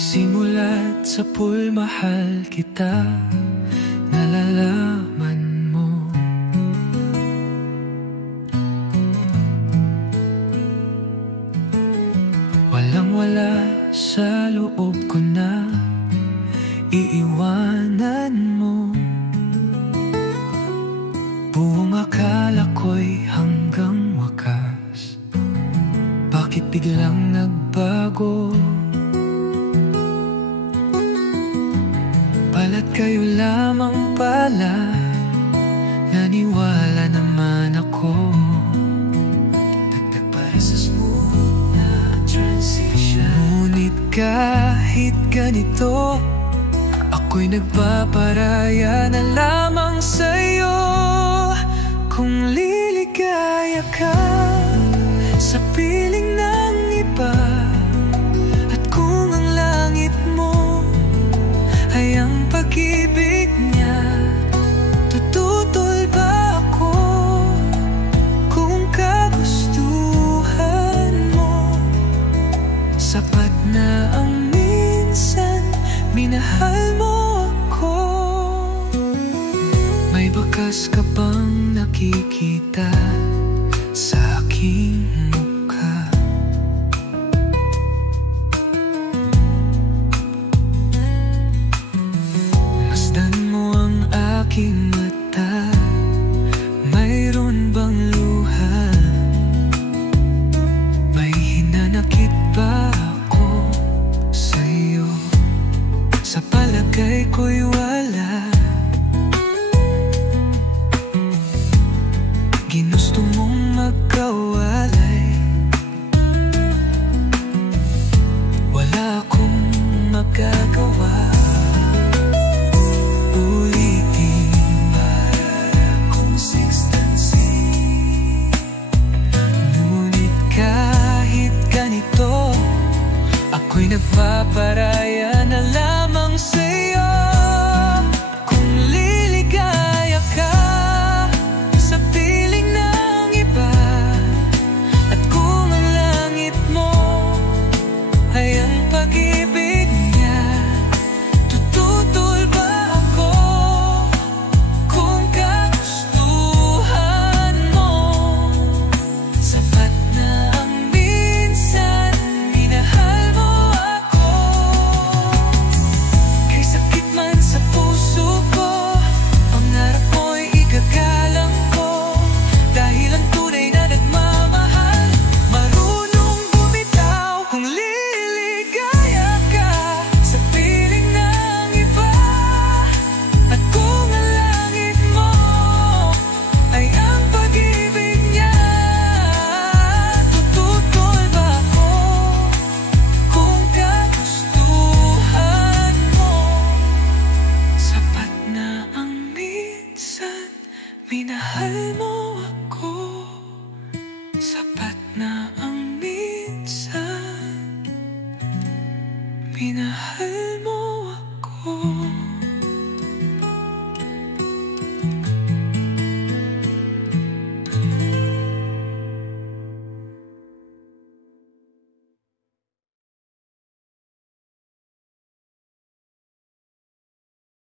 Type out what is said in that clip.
Simulat sa pool, mahal kita, nalalaman mo. Walang-wala sa loob ko na iiwanan mo. Buong akala ko'y hanggang wakas, bakit biglang nagbago? Pala't kayo lamang pala, naniwala naman ako. Dagdag para sa smooth na transition. Ngunit kahit ganito, ako'y nagpaparaya na lamang sa'yo. Kung liligaya ka sa piling ng iba, at kung ang langit mo ay ang pag-ibig niya, tututol ba ako? Kung kagustuhan mo, sapat na ang minsan minahal mo ako. May bakas ka bang nakikita sa aking mukha? Masdan mo ang aking mata, mayroon bang luha? May hinanakit ba ako sa'yo? Sa palagay ko'y wala. Ginusto mong magkawalay, wala akong magagawa. Ulitin para consistency. Ngunit kahit ganito, ako'y nagpaparaya na lamang sa'yo. Kung liligaya ka sa piling ng iba, at kung ang langit mo ay ang pag-ibig niya, tututol ba ako? Kung kagustuhan mo, sapat na ang minsan minahal mo ako. Kay sakit man sa puso ko, pangarap mo'y igagalang ko. Dahil ang tunay na nagmamahal, marunong bumitaw. Kung liligaya ka sa piling ng iba, at kung ang langit mo ay ang pag-ibig niya, tututol ba ako? Kung kagustuhan mo, sapat na ang minsan minahal mo ako. Sapat na ang minsan minahal mo ako.